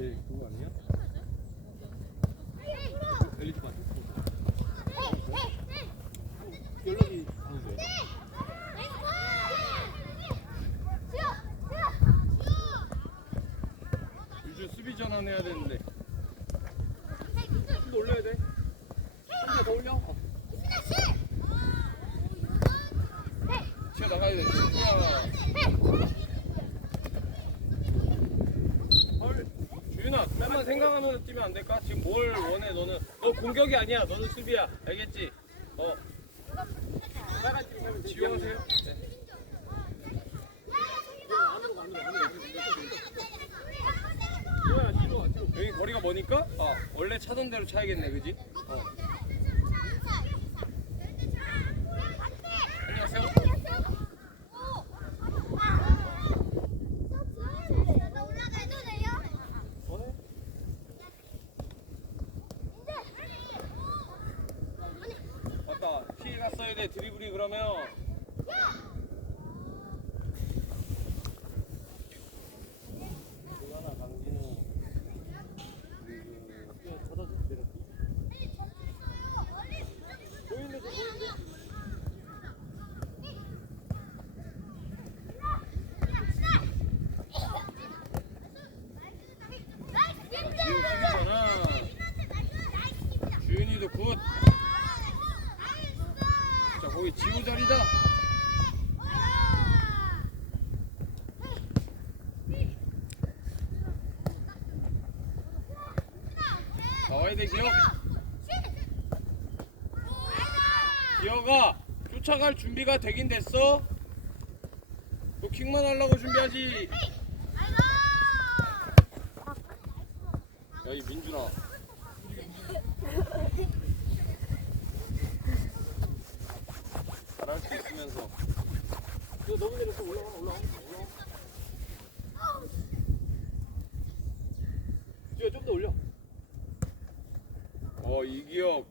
제일 그거 아니야? 엘리트 맞아? 연락이 하는데. 유주 수비 전환해야 되는데. 좀 더 올려야 돼. 한 개 더 올려. 어. 튀어 나가야 돼. 야. 헐. 맨만 생각하면서 뛰면 안 될까? 지금 뭘 원해 너는? 너 공격이 아니야. 너는 수비야. 알겠지? 어. 지용하세요. 네. 여기 거리가 머니까? 아, 원래 차던 대로 차야겠네, 그지? 어. 안녕하세요. 원해? 맞다. 피해 갔어야 돼. 드리블이 그러면. 조하나 강진우 그리고 뛰어 쳐다줘 내려. 보이는데 보이는데. 지우 수비잖아. 주윤이도 굿. 자 거기 지우 자리다. 나와야 돼 기억. 기억아 쫓아갈 준비가 되긴 됐어. 너 킥만 하려고 준비하지. 야이 민준아. 잘할 수 있으면서. 너 너무 내려서 올라가 올라가. 뒤에 좀더 올려. 어 이기혁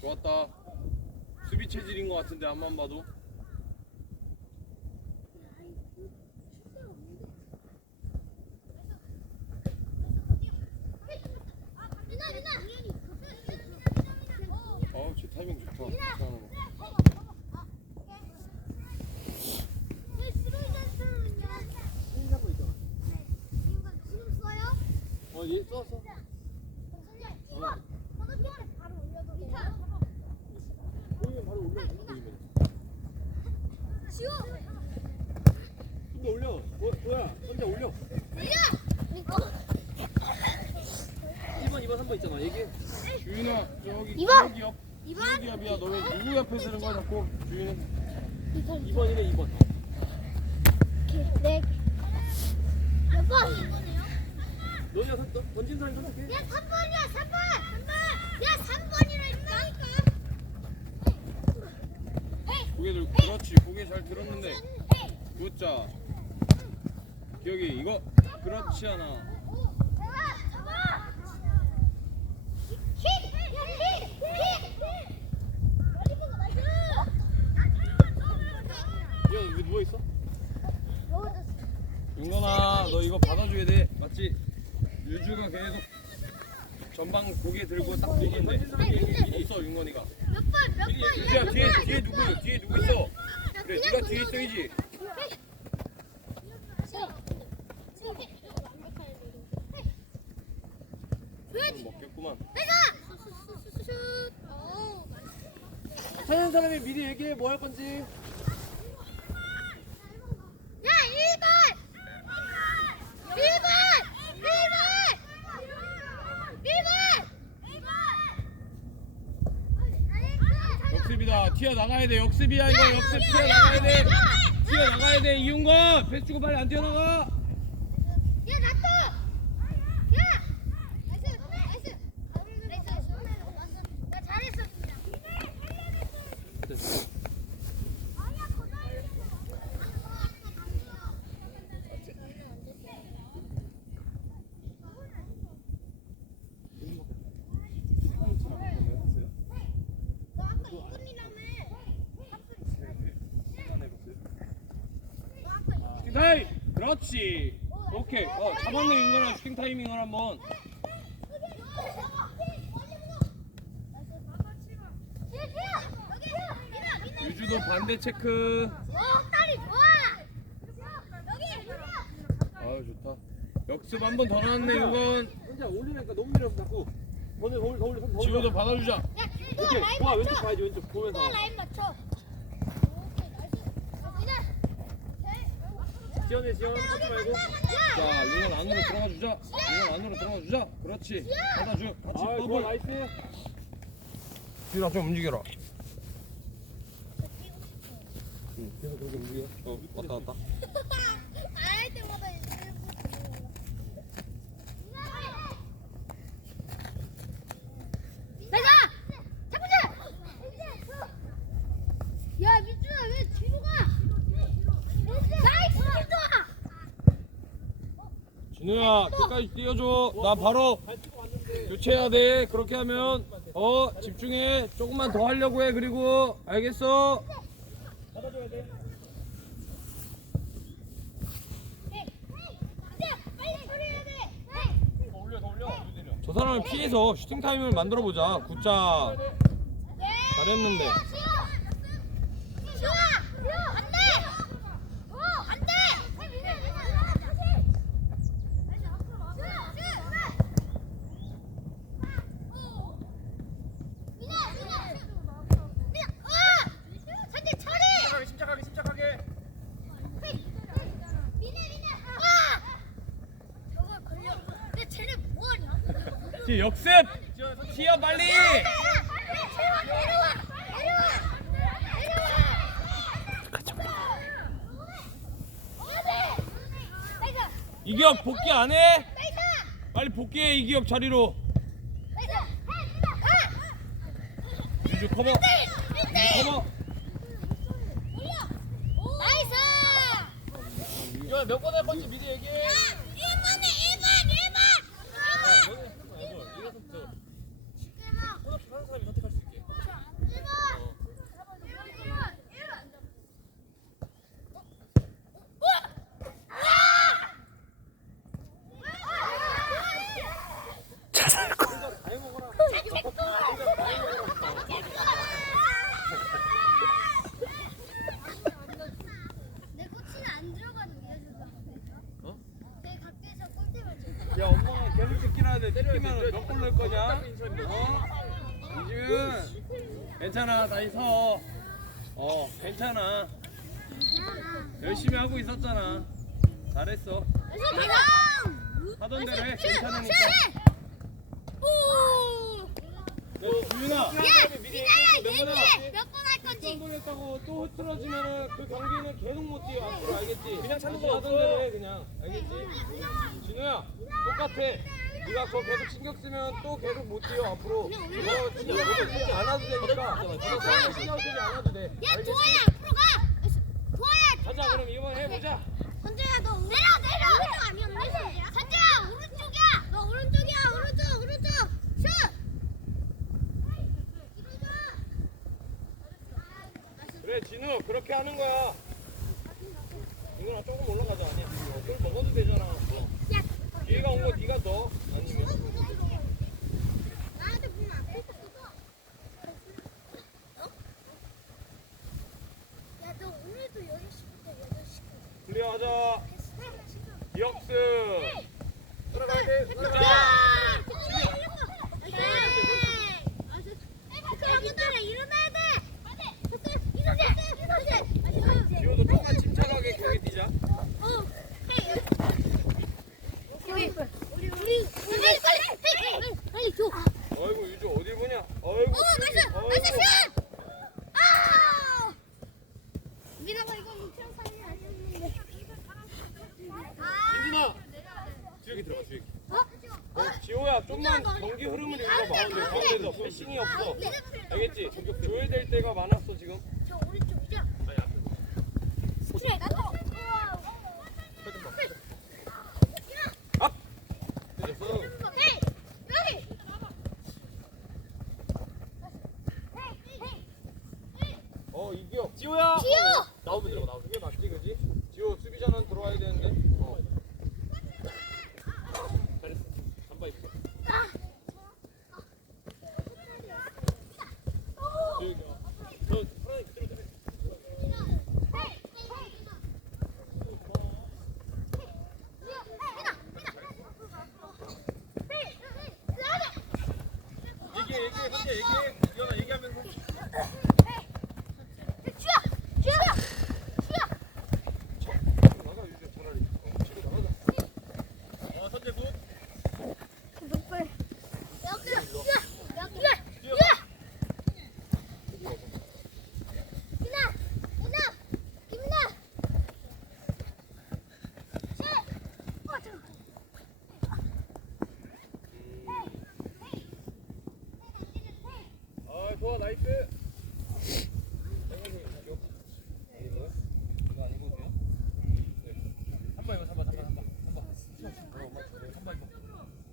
좋았다. 수비 체질인 것 같은데 앞만 봐도. 어우 제 타이밍. 어얘 쏘았어. 보이면 바로 올려. 보이면. 근데 올려. 뭐, 뭐야? 혼자 올려. 1번, 2번, 3번 있잖아. 얘기해. 주인아, 저기 이번! 기억이야. 기억이야. 너 왜 누구 옆에 서는 거야 자꾸? 주인은. 2번이네 2번 네. 몇 번? 너네가 선- 던- 던진 사람이 선택해 야 3번이야 3번 3번 야 3번이라니까 고개 들 그렇지. 고개 잘 들었는데. 굿자. 기억이 이거 그렇지 않아. 유주가 계속 전방 고개 들고 딱 있는데 없어 윤건이가. 유주야 뒤에 뒤에 누구 뒤에 누구 있어? 그래 네가 뒤에 있어야지. 먹겠구만. 사는 사람이 미리 얘기해 뭐 할 건지 야 1번 1번 1번 1번 역습이다. 튀어 나가야 돼. 역습이야 이거 역습 튀어 나가야 돼. 튀어 나가야 돼. 이윤건 주고 빨리 안 뛰어 나가. 야 나또 야 나이스 나이스 나이스 나 잘했어 너 아까 2분이라며 스타일. 그렇지. 어 오케이. 어, 잡았네 윤건아 슈팅 타이밍을 한번. 유주도 반대 체크. 어, 좋다. 역습 한 번 더 나왔네 이건. 혼자 올리니까 너무 밀어 자꾸. 오늘 더 올려 더 올려 더 올려. 지호도 받아주자. 오케이. 와. 왼쪽 봐야지 왼쪽 보면서. 라인 맞춰. 지연해 지연 하지 말고. 자 윤건 안으로 들어가 주자. 윤건 안으로 들어가 주자. 그렇지. 받아줘. 같이 아 좋아 더블. 나이스. 지훈아 좀 움직여라. 응 계속 그렇게 움직여. 어 왔다 왔다. 알 때마다 내가 잡으자. 야 민준아 왜 뒤로 가? 나이스 민준아. 진우야 끝까지 뛰어줘. 나 바로 교체해야 돼. 그렇게 하면 어 집중해. 조금만 더 하려고 해. 그리고 알겠어. 저 사람을 피해서 슈팅 타임을 만들어 보자. 굿자. 잘했는데. 시원아! 안 돼! 어, 안 돼! 산지 처리! 침착하게 침착하게 침착하게. 아! 저걸 걸려. 근데 쟤네 뭐하냐? 지 역습. 튀어 빨리. 내려와! 내려와! 내려와! 내려와! 이기혁 복귀 안 해? 빨리 복귀해 이기혁 자리로. 유주 커버. 유주 커버. 나이스! 지연 몇번 할 건지 미리 얘기해. 1번에 1번 1번! 1번! 혼합 하는 사람이 선택할 수 있게. 1번! 다 해먹어라. 내 코치는 안 들어가는 미안해서 어? 내 각대에서 골대 맞춰 야 엄마가 계속 찍기라 하는데 찍히면 몇 골 넣을 거냐? 어? 이지은 괜찮아 다시 서. 어 괜찮아. 열심히 하고 있었잖아. 잘했어. 하던 대로 해. 괜찮으니까. 주윤아. 야! 민아야 얘기해! 몇번할 건지! 한번 했다고 또 흐트러지면은 그 경기는 계속 못 뛰어 앞으로 알겠지? 그냥 찾는 거 하던. 대로 해 그냥 알겠지? 진우야 똑같아 네가 그거 계속 신경 쓰면 또 계속 못 뛰어 앞으로 너 신경 쓰지 않아도 되니까 그거 싸움에 신경 쓰지 않아도 돼 야 알겠지? 도아야 앞으로 가! 도아야 가자 그럼 이번 해보자 선재야 너 내려 내려! 오른쪽 아니었네? 선재야 오른쪽이야! 너 오른쪽이야 오른쪽 오른쪽! 슛! 그래 진우 그렇게 하는 거야 이거나 조금 올라가자 아니야 술 먹어도 되잖아 어. 야! 기회가 온 거 네가 넣어 아니면 나한테 보면 안 돼. 야, 너 오늘도 6시부터 8시까지 클리어하자 들어가야 돼. 자 아니었는데. 아. 민준아. 주혁이 들어가 주혁이. 어? 어, 지호야 좀만 경기 흐름을 읽어봐 근데 가운데서 패싱이 없어 알겠지? 조회될 때가 많았어 지금 저 오른쪽이죠? 스트레이트. 나도. 됐어 헤이 여기. 헤이 헤이. 어 이기혁 지호야 지호. 나오면 들어가 나오면. 그게 맞지 그지? 지호 수비자는 들어와야 되는데 어. 나이스. 이거 아니고 돼요? 한번 이거 3번 3번 3번 3번 3번 이거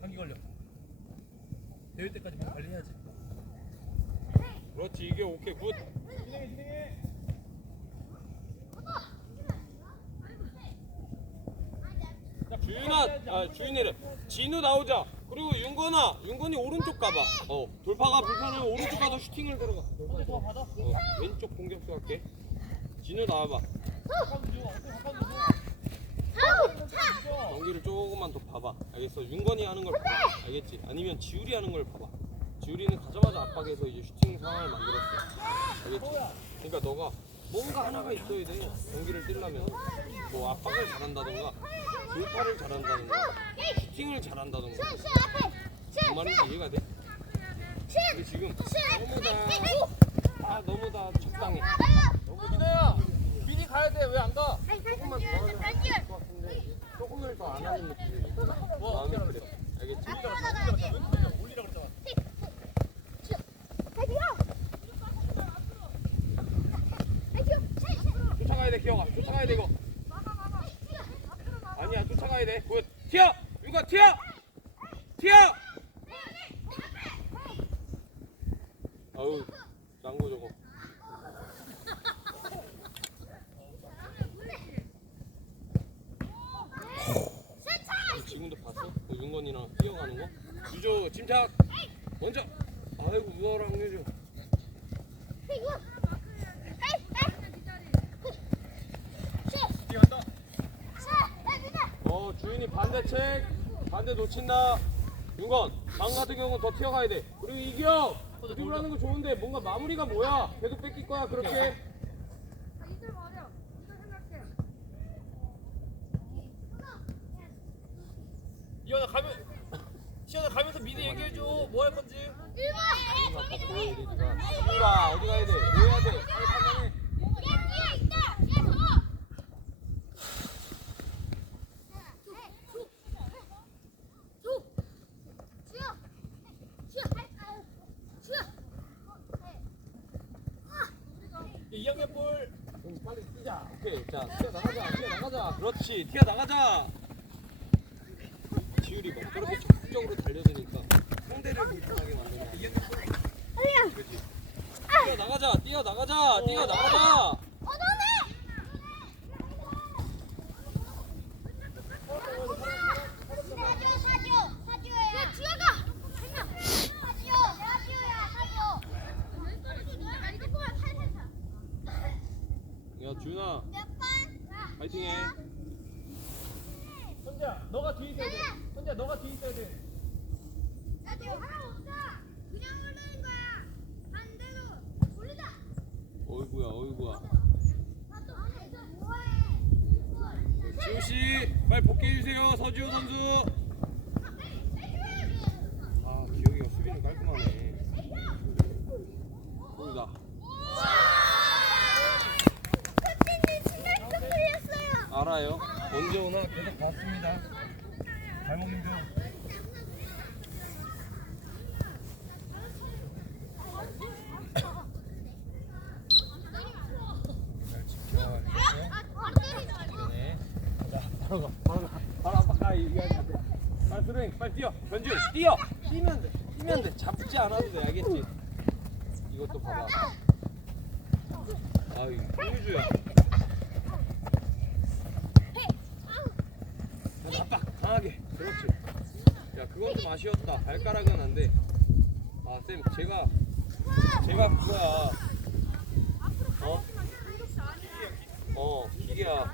감기 걸려 대회 때까지 뭐 관리해야지 그렇지 이게 오케이 굿. 주윤아, 아 주윤이래. 진우 나오자. 그리고 윤건아, 윤건이 오른쪽 가봐. 어 돌파가 불편하면 오른쪽 가서 슈팅을 들어가. 어, 왼쪽 공격수 할게. 진우 나와봐. 경기를 조금만 더 봐봐. 알겠어? 윤건이 하는 걸 봐봐. 알겠지? 아니면 지율이 하는 걸 봐봐. 지율이는 가자마자 압박해서 이제 슈팅 상황을 만들었어. 알겠지? 그러니까 너가 뭔가 하나가 있어야 돼. 경기를 뛰려면 뭐 압박을 잘한다던가, 돌파를 잘한다던가, 슈팅을 잘한다던가. 그 말인지 이해가 돼? 근데 지금 너무 다, 아 너무 다 적당해. 민호야 미리 가야 돼 왜 안 가? 조금만 더 하면 조금을 더 안 하는 느낌이 마음이 그래. 알겠지? 올리라 그랬잖아 쫓아가야 돼 기영아 쫓아가야 돼 이거 아니야 쫓아가야 돼 굿. 튀어 윤가 튀어 튀어 아우 짱구 저거 지금도 봤어? 그 윤건이랑 뛰어가는 거? 유조 침착 먼저 아이고 무어랑 유조 뛰어간다 어 주인이 반대 책 반대 놓친다. 윤건 방 같은 경우는 더 튀어가야 돼. 그리고 이기영 드리블하는 거 좋은데 뭔가 마무리가 뭐야? 계속 뺏길 거야 그렇게 이현아 가면 시현아 가면서 미리 얘기해줘 뭐 할 건지 유라 어디 가야 돼? 뭐 해야 돼? 빨리 판단해 2학년 볼. 빨리 뛰자. 오케이. 자 튀어나가자. 튀어나가자. 그렇지. 튀어나가자. 지율이 막 그렇게 적극적으로 달려드니까 상대를 불편하게 만드는 그렇지? 뛰어 나가자. 뛰어 나가자. 뛰어 나가자 야 주윤아. 파이팅해. 현재야 너가 뒤에 있어야 돼. 현재야 너가 뒤에 있어야 돼. 어이구야 어이구야. 지호씨 빨리 복귀해주세요 서지호 선수 아 기혁이가 수비는 깔끔하네 보이다 알아요 언제 오나 계속 봤습니다 발목님 좀 잘 지켜야 네. 자 뛰어 변준 뛰어 뛰면 돼 뛰면 돼 잡지 않아도 돼 알겠지 이것도 봐봐 아이 홍유주야 가자 압박 강하게 그렇지 야 그건 좀 아쉬웠다 발가락은 안돼 아쌤 제가 제가 그거야 어? 어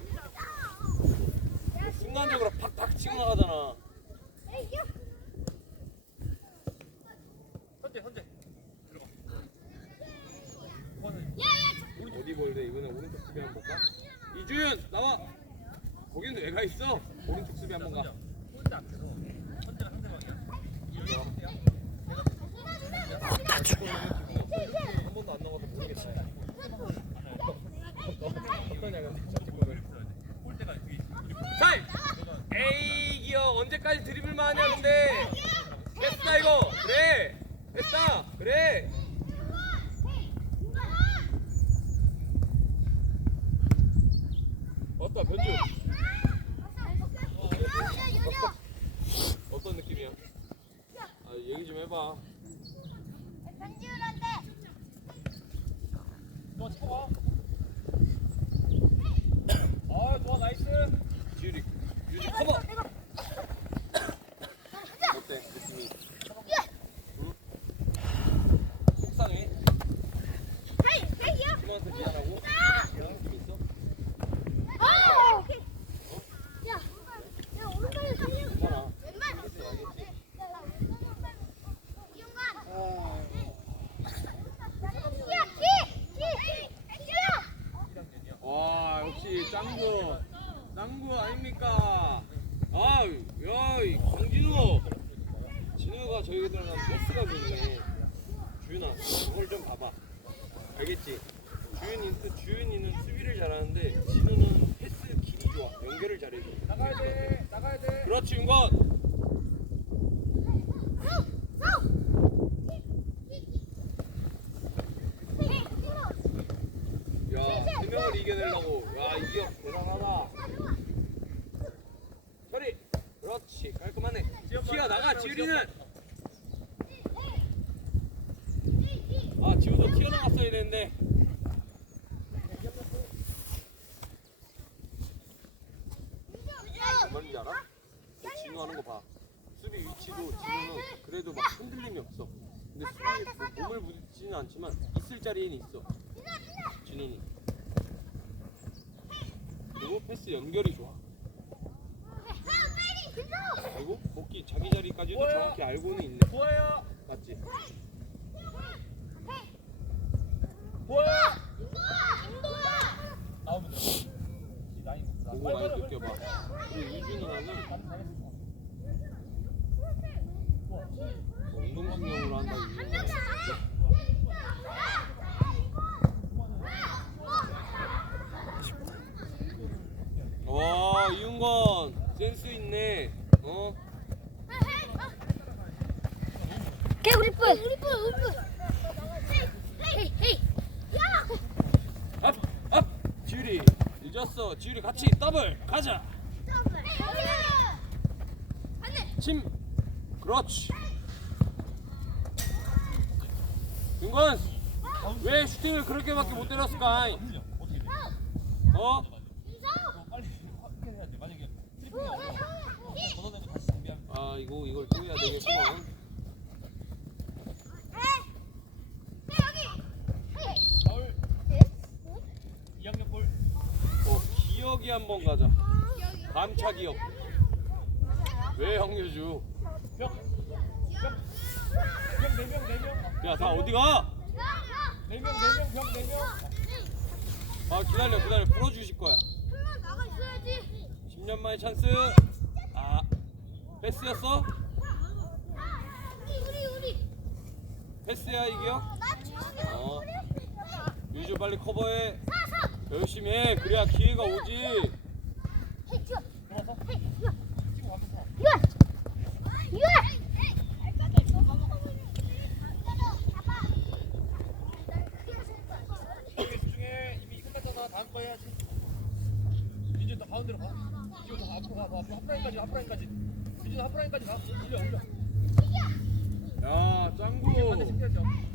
기계야 순간적으로 팍팍 치고 나가잖아 현재 현재 어디 볼래 이번에 오른쪽 수비 한번 볼까? 이주윤 나와 거기는 왜가 있어 오른쪽 수비 한번 가 혼자 앞에서 현재가 상대방이야 한 번도 안 나와서 모르겠어 어떠냐 근데 볼 때가 여기 타임 에이 기어 언제까지 드리블만 하냐 근데 됐다 이거 그래 됐다 그래 현주 어떤 느낌이야? 아 얘기 좀 해봐. 너 쳐봐. 아, 좋아, 나이스. 지율이 유주 커버. 어때 느낌이? 응? 속상해? 팀한테 미안하고? 미안한 느낌 있어? 괜찮아. 와 역시 짱구 짱구 아닙니까? 아유 야이 강진우 진우가 저희 들어간 패스가 좋네 주윤아 그걸 좀 봐봐 알겠지? 주윤이 주윤이는 수비를 잘하는데 진우는 패스 길이 좋아 연결을 잘해줘 나가야 돼, 나가야 돼. 그렇지 윤건 야세 명을 이겨내려고. 야 이겨 대단하다. 처리. 그렇지. 깔끔하네. 지아 나가 지율이는 아 지우도 튀어나갔어야 되는데 뭔지 알아? 너 진우 하는 거 봐. 수비 위치도 진우는 그래도 막 흔들림이 없어. 근데 수비 뭐 몸을 부딪히지는 않지만 있을 자리에는 있어. 진우는. 그리고 패스 연결이 좋아. 그리고 복귀 자기 자리까지도 뭐야? 정확히 알고는 있네. 보아요. 맞지? 보아. 나오면 돼. 이 라인. 그거 많이 느껴봐. 그리고 유준 누나는 뭐 운동신경으로 한다 유준 누나. 와 이윤건 센스 있네. 어? 우리 뿔 우리 뿔 우리 뿔 헤이 헤이 야 앞! 앞! 지율이 늦었어. 지율이 같이 더블 가자. 침. 그렇지. 윤건 왜 슈팅을 그렇게밖에 못 때렸을까? 어 아 이거 이걸 또 해야. 2학년 볼. 어 한번 가자. 감차 기억. 왜 형유주? 벽. 벽. 벽 4명, 4명. 야다 어디 가? 4명, 4명, 벽 4명. 아 기다려 기다려 풀어주실 거야. 나가 있어야지 10년 만의 찬스. 아 패스였어? 우리 우리 패스야 이게요? 어. 유주 빨리 커버해. 열심히 해. 그래야 기회가 오지. 유아 유아 여기 집중해. 이미 끝났잖아. 다음 거 해야지. 민준 너 가운데로 가. 지호 너 앞으로 가. 너 앞으로 하프라인까지, 하프라인까지. 민준 하프라인까지 가. 올려, 올려. 야 짱구.